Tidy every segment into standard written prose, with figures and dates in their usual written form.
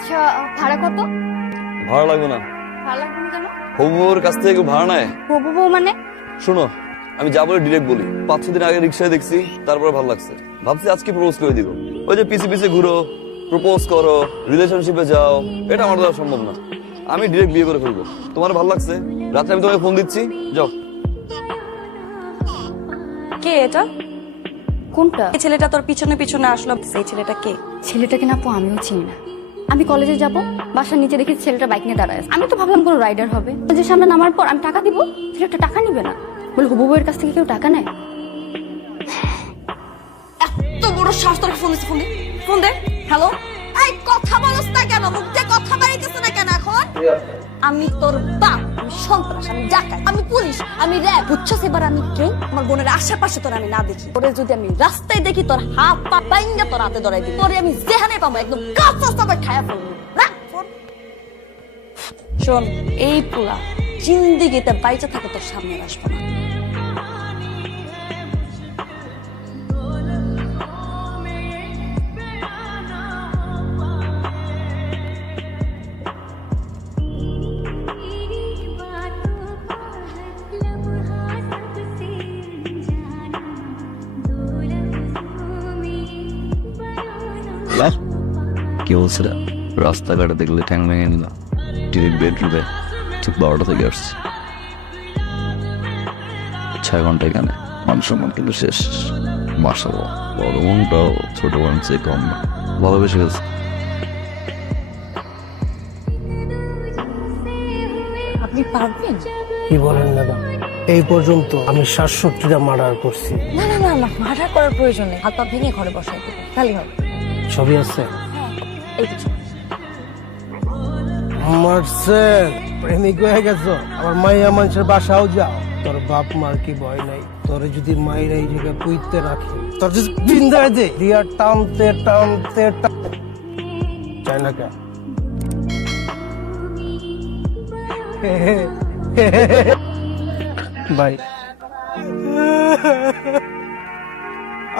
আচ্ছা, ভাড়া কত? ভাড়া লাগবে না। ভাড়া লাগবে না কেন? হবুর কাছ থেকে কেউ ভাড়া নেয়? হবু বউ মানে? শোনো, আমি যা বলে ডিরেক্ট বলি। 5-6 দিন আগে রিক্সায় দেখছি, তারপরে ভালো লাগছে, ভাবছি আজকে প্রপোজ করে দিব। ওই যে পিছে পিছে ঘুরো, প্রপোজ করো, রিলেশনশিপে যাও, এটা আমার দ্বারা সম্ভব না। আমি ডিরেক্ট বিয়ে করে ফেলবো। তোমার ভালো লাগছে, রাত্রে আমি তোমাকে ফোন দিচ্ছি, যাও। কে এটা? কোনটা? এই ছেলেটা তোর পিছনে পিছনে আসলো, সেই ছেলেটা কে? ছেলেটাকে না আপু আমিও চিনি না। আমি কলেজে যাব, বাসার নিচে দেখি ছেলেটা বাইক নিয়ে দাঁড়ায় আছে। আমি তো ভাবলাম কোনো রাইডার হবে। কলেজের সামনে নামার পর আমি টাকা দিব, ছেলেটা টাকা নিবে না, বলে হবু বউয়ের কাছ থেকে কেউ টাকা নেয়? এত বড় সাহস, তোর ফোন দিছে, ফোন দে, ফোন দে। হ্যালো, এই কথা বলছ না কেন? মুখ দিয়ে কথা বেরিয়েছে না কেন এখন? আমি তোর বাপ, আমি সন্ত্রাস, আমি ডাকাত, আমি পুলিশ, আমি র্যাব। বুঝছস এবার আমি কে? আমার বোনের আশেপাশে তোর আমি না দেখি, তোরে যদি আমি রাস্তায় দেখি তোর হাত পা বাইঙ্গা তোর হাতে ধরাই দিই। তোরে আমি যেখানে পাবো একদম কাঁচা চাপায় খায়া ফেলবো। রাখ ফোন। শোন, এই পুরা জিন্দিগিতে বাইচে থাকে তোর সামনে আসবো না। কি বলছে রাস্তাঘাটে দেখলে ঠ্যাং ভেঙে নিল, ডিরেক্ট বেডরুমে ঠিক 12টা থেকে আসছে। 6 ঘন্টা এখানে, মান সম্মান কিন্তু শেষ। মাশাআল্লাহ, বড় মনটাও ছোট বোন চেয়ে কম না, ভালোবেসে গেছে। আপনি পারবেন? কি বলেন ম্যাডাম, এই পর্যন্ত আমি 67টা মার্ডার করছি। না না না না, মার্ডার করার প্রয়োজন নেই, হাত পা ভেঙে ঘরে বসাই দেবো, খালি হবে। ছবি আছে? এই কিছু মারছে, প্রেমিক হয়ে গেছো, আবার মাইয়া মানুষের বাসাও যাও। তোর বাপ মার কি ভয় নাই? তোর যদি মায়ের এই জায়গায় কুইতে রাখি, তোর যদি বিন্দায় দে দিয়া টানতে টানতে চাই না কে? ভাই,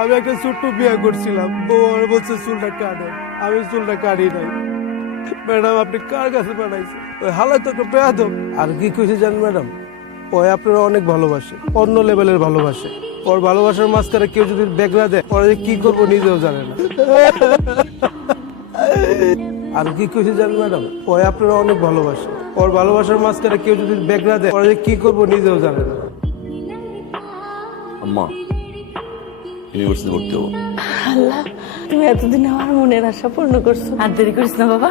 আমি একটা ছোট্ট বিয়ে করছিলাম, বউ আমার বলছে চুলটা কাটে, আমি চুলটা কাটি নাই। ম্যাডাম আপনি কার কাছে পাঠাইছেন? ওই হালাই তো একটা বেয়াদব। আর কি কইছে জানেন ম্যাডাম, ওই আপনারা অনেক ভালোবাসে, অন্য লেভেলের ভালোবাসে। ওর ভালোবাসার মাঝখানে কেউ যদি বেগরা দেয়, ওরা যে কি করবো নিজেও জানে না। আর কি কইছে জানেন ম্যাডাম, ওই আপনারা অনেক ভালোবাসে, ওর ভালোবাসার মাঝখানে কেউ যদি বেগরা দেয়, ওরা যে কি করবো নিজেও জানে না। আম্মা, ইউনিভার্সিটি ভর্তি হবো। আল্লাহ, তুমি এতদিন আমার মনের আশা পূর্ণ করছো। আর দেরি করিস না বাবা,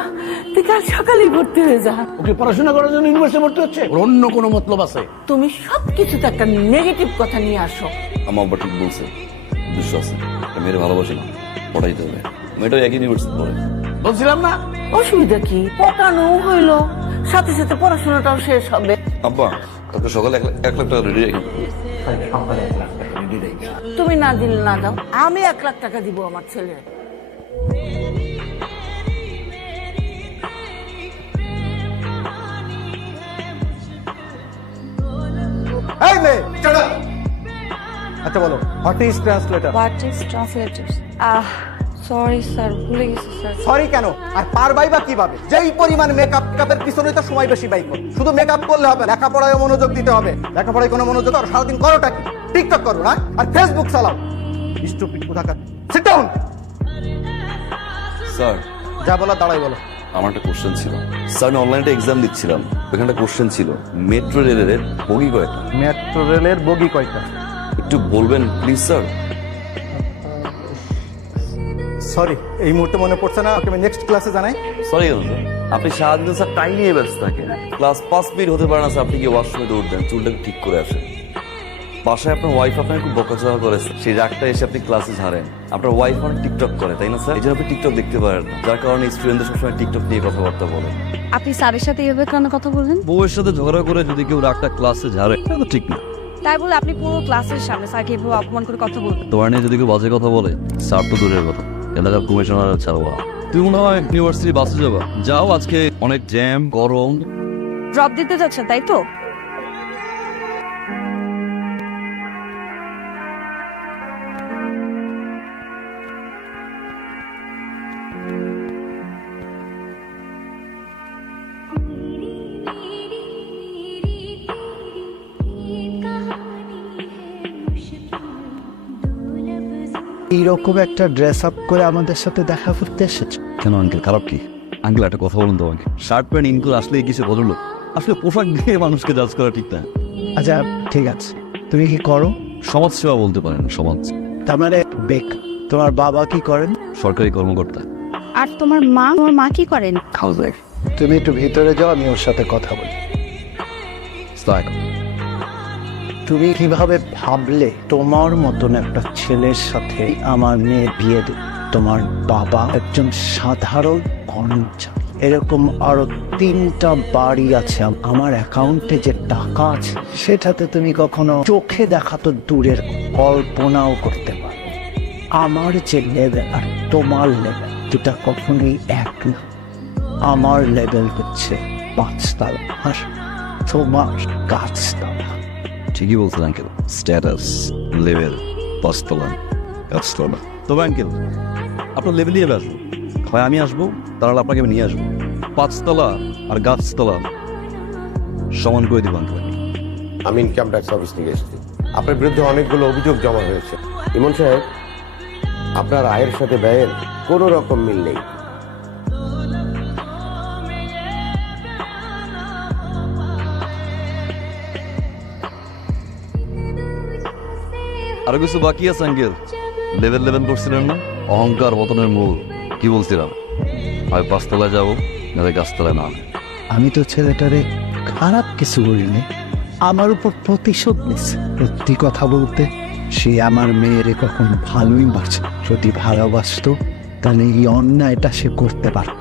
তুই কাল সকালেই ভর্তি হয়ে যা। ওকে পড়াশোনা করার জন্য ইউনিভার্সিটি ভর্তি হচ্ছে, ওর অন্য কোনো মতলব আছে? তুমি সবকিছুতে একটা নেগেটিভ কথা নিয়ে আসো। আমার আব্বা ঠিক বলছে, দুঃস আছে, মেয়ের ভালোবাসে না, পড়াইতে হবে। মেয়েটাও একই ইউনিভার্সিটি পড়ে। বলছিলাম না? অসুবিধা কি, পকানো হইলো, সাথে সাথে পড়াশোনাটাও শেষ হবে। আব্বা, কালকে সকালে 1 লাখ টাকা রেডি রাখি। তুমি না দিলে না দাও, আমি 1 লাখ টাকা দিব আমার ছেলে। এই মেয়ে, shut up! আচ্ছা বলো, what is translator? What is translator? Sorry sir, ভুলে গেছি স্যার। সরি কেন? আর পারবাই বা কিভাবে? যেই পরিমাণ মেকআপের পিছনে তো সময় বেশি ব্যয় করো। শুধু মেকআপ করলে হবে, লেখাপড়ায় মনোযোগ দিতে হবে। লেখাপড়ায় কোনো মনোযোগ আর সারাদিন করোটা কি? টিকটক করো না, আর ফেসবুক চালাও। স্টুপিড কোথাকার। Sit down. স্যার, যা বলা দাঁড়াই বলো। আমার একটা কোশ্চেন ছিল স্যার, আমি অনলাইনে এক্সাম দিচ্ছিলাম, ওখানে একটা কোশ্চেন ছিল, মেট্রো রেলের বগি কয়টা? মেট্রো রেলের বগি কয়টা? একটু বলবেন প্লিজ স্যার। সরি, এই মুহূর্তে মনে পড়ছে না, ওকে আমি নেক্সট ক্লাসে জানাই। সরি আপনি সারাদিন স্যার টাইম নিয়ে ব্যস্ত থাকেন, ক্লাস 5 মিনিট হতে পারে না স্যার, আপনি কি ওয়াশরুমে দৌড় দেন, চুলটাকে ঠিক করে আসেন। বাসায় আপনার ওয়াইফ আপনাকে খুব বকাঝকা করেছে, সেই রাগটা এসে আপনি ক্লাসে ঝাড়েন। আপনার ওয়াইফ অনেক টিকটক করে, তাই না স্যার? এই জন্য আপনি টিকটক দেখতে পারেন না, যার কারণে স্টুডেন্টদের সবসময় টিকটক নিয়ে কথাবার্তা বলেন। আপনি স্যারের সাথে এভাবে কেন কথা বললেন? বউয়ের সাথে ঝগড়া করে যদি কেউ রাগটা ক্লাসে ঝাড়ে, এটা তো ঠিক না। তাই বলে আপনি পুরো ক্লাসের সামনে স্যারকে এভাবে অপমান করে কথা বলবেন? তোমার নিয়ে যদি কেউ বাজে কথা বলে, স্যার তো দূরের কথা, এলাকার কমিশনার ছাড়বা। তুমি মনে হয় ইউনিভার্সিটি বাসে যাবা, যাও, আজকে অনেক জ্যাম, গরম। ড্রপ দিতে যাচ্ছেন তাই তো? এইরকম একটা ড্রেস আপ করে আমাদের সাথে দেখা করতে এসেছো? কেন আঙ্কেল, খারাপ কি? আঙ্কেল একটা কথা বলুন তো আমাকে, শার্ট প্যান্ট ইন করে আসলে কিছু বদলো? আসলে পোশাক দিয়ে মানুষকে জাজ করা ঠিক না। আচ্ছা ঠিক আছে, তুমি কি করো? সমাজ সেবা বলতে পারেন, সমাজ। তার মানে বেক। তোমার বাবা কি করেন? সরকারি কর্মকর্তা। আর তোমার মা কি করেন? House wife. তুমি একটু ভিতরে যাও, আমি ওর সাথে কথা বলি। তুমি কিভাবে ভাবলে তোমার মতন একটা ছেলের সাথে আমার মেয়ে বিয়ে দেবে? তোমার বাবা একজন সাধারণ কর্মচারী। এরকম আরো 3টা বাড়ি আছে। আমার অ্যাকাউন্টে যে টাকা আছে সেটাতে তুমি কখনো চোখে দেখা তো দূরের, কল্পনাও করতে পারো। আমার যে লেভেল আর তোমার লেভেল দুটা কখনোই এক না। আমার লেভেল হচ্ছে 5 তলা আর তোমার গাছতলা। ঠিকই বলছেন আঙ্কেল, স্ট্যাটাস, লেভেল, 5 তলা, গাছতলা। তবে আঙ্কেল, আপনার লেভেলই এবার আসবো, হয় আমি আসবো, তাহলে আপনাকে আমি নিয়ে আসবো। 5 তলা আর গাছতলা সমান করে দিব আঙ্কেল। আমি ইনকাম ট্যাক্স অফিস থেকে এসেছি। আপনার বিরুদ্ধে অনেকগুলো অভিযোগ জমা হয়েছে। ইমন সাহেব, আপনার আয়ের সাথে ব্যয়ের কোনো রকম মিল নেই। আরো কিছু বাকি আছে আঙ্কেল। লেভেল করছিলেন না, অহংকার পতনের মূল। কি বলছিলাম? আমি 5 তলায় যাবো, নাহলে গাছতলায় না। আমি তো ছেলেটারে খারাপ কিছু করিনি, আমার উপর প্রতিশোধ নিচ্ছে। সত্যি কথা বলতে, সে আমার মেয়েরে কখন ভালোই বাসে। যদি ভালোবাসতো তাহলে এই অন্যায়টা সে করতে পারত।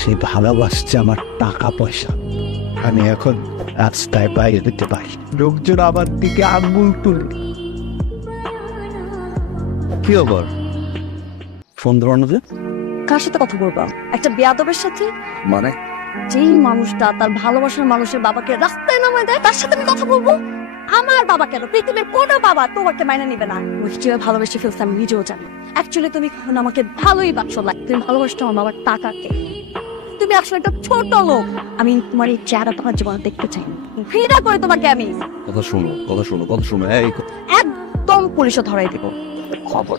সে ভালোবাসছে আমার টাকা পয়সা। আমি এখন রাস্তায় বাইরে দিতে পারি, লোকজন আমার দিকে আঙুল তুলে। কি আবার ফোন ধরানো যে? কার সাথে কথা বলবো? একটা বেয়াদবের সাথে। মানে যেই মানুষটা তার ভালোবাসার মানুষের বাবাকে রাস্তায় নামায় দেয়, তার সাথে আমি কথা বলবো? আমার বাবা কেন, পৃথিবীর কোনো বাবা তোমাকে মাইনে নিবে না। কিভাবে ভালোবেসে ফেলছে আমি নিজেও জানি। অ্যাকচুয়ালি তুমি কখনো আমাকে ভালোই বাসো না, তুমি ভালোবাসছো আমার বাবার টাকাকে। তুমি আসলে একটা ছোট লোক। আমি তোমার এই চেহারা তোমার জীবনে দেখতে চাই না। ঘৃণা করে তোমাকে আমি। কথা শোনো। এই একদম পুলিশে ধরাই দিব। খবর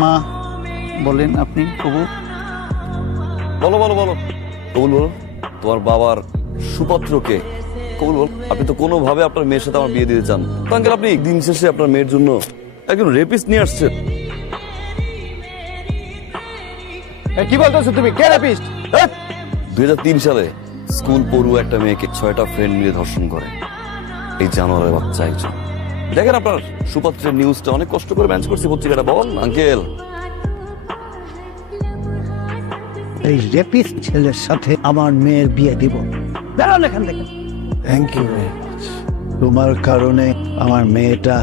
মা বলেন, আপনি কবুল? বলো কবুল বলো। তোমার বাবার সুপাত্রকে কবুল বল। আপনি তো কোনোভাবে আপনার মেয়ের সাথে আমার বিয়ে দিতে চান। তো আঙ্কেল, আপনি দিন শেষে আপনার মেয়ের জন্য একজন রেপিস্ট নিয়ে আসছেন। কি বলতেছো তুমি? কে রেপিস্ট? 2003 সালে স্কুল পড়ুয়া একটা মেয়েকে 6টা ফ্রেন্ড মিলে ধর্ষণ করে এই জানোয়ারের বাচ্চা একজন। দেখেন, আপনার সুপাত্রের নিউজটা অনেক কষ্ট করে ম্যানেজ করছি পত্রিকাটা। বল আঙ্কেল। এই রেপিস্ট ছেলের সাথে আমার মেয়ের বিয়ে দিব? বেরোন এখান থেকে। Thank you very much. তোমার কারণে আমার মেয়েটা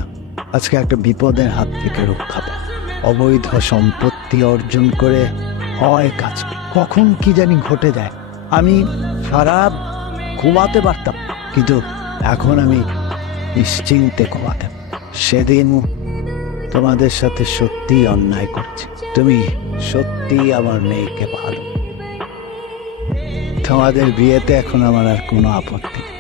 আজকে একটা বিপদের হাত থেকে রক্ষা পায়। অবৈধ সম্পত্তি অর্জন করে হয় কাজ, কখন কি জানি ঘটে যায়। আমি সারা ঘুমাতে পারতাম, কিন্তু এখন আমি নিশ্চিন্তে ঘুমাতে। সেদিন তোমাদের সাথে সত্যি অন্যায় করছি। তুমি সত্যি আমার মেয়েকে ভালো। তোমাদের বিয়েতে এখন আমার আর কোনো আপত্তি নেই।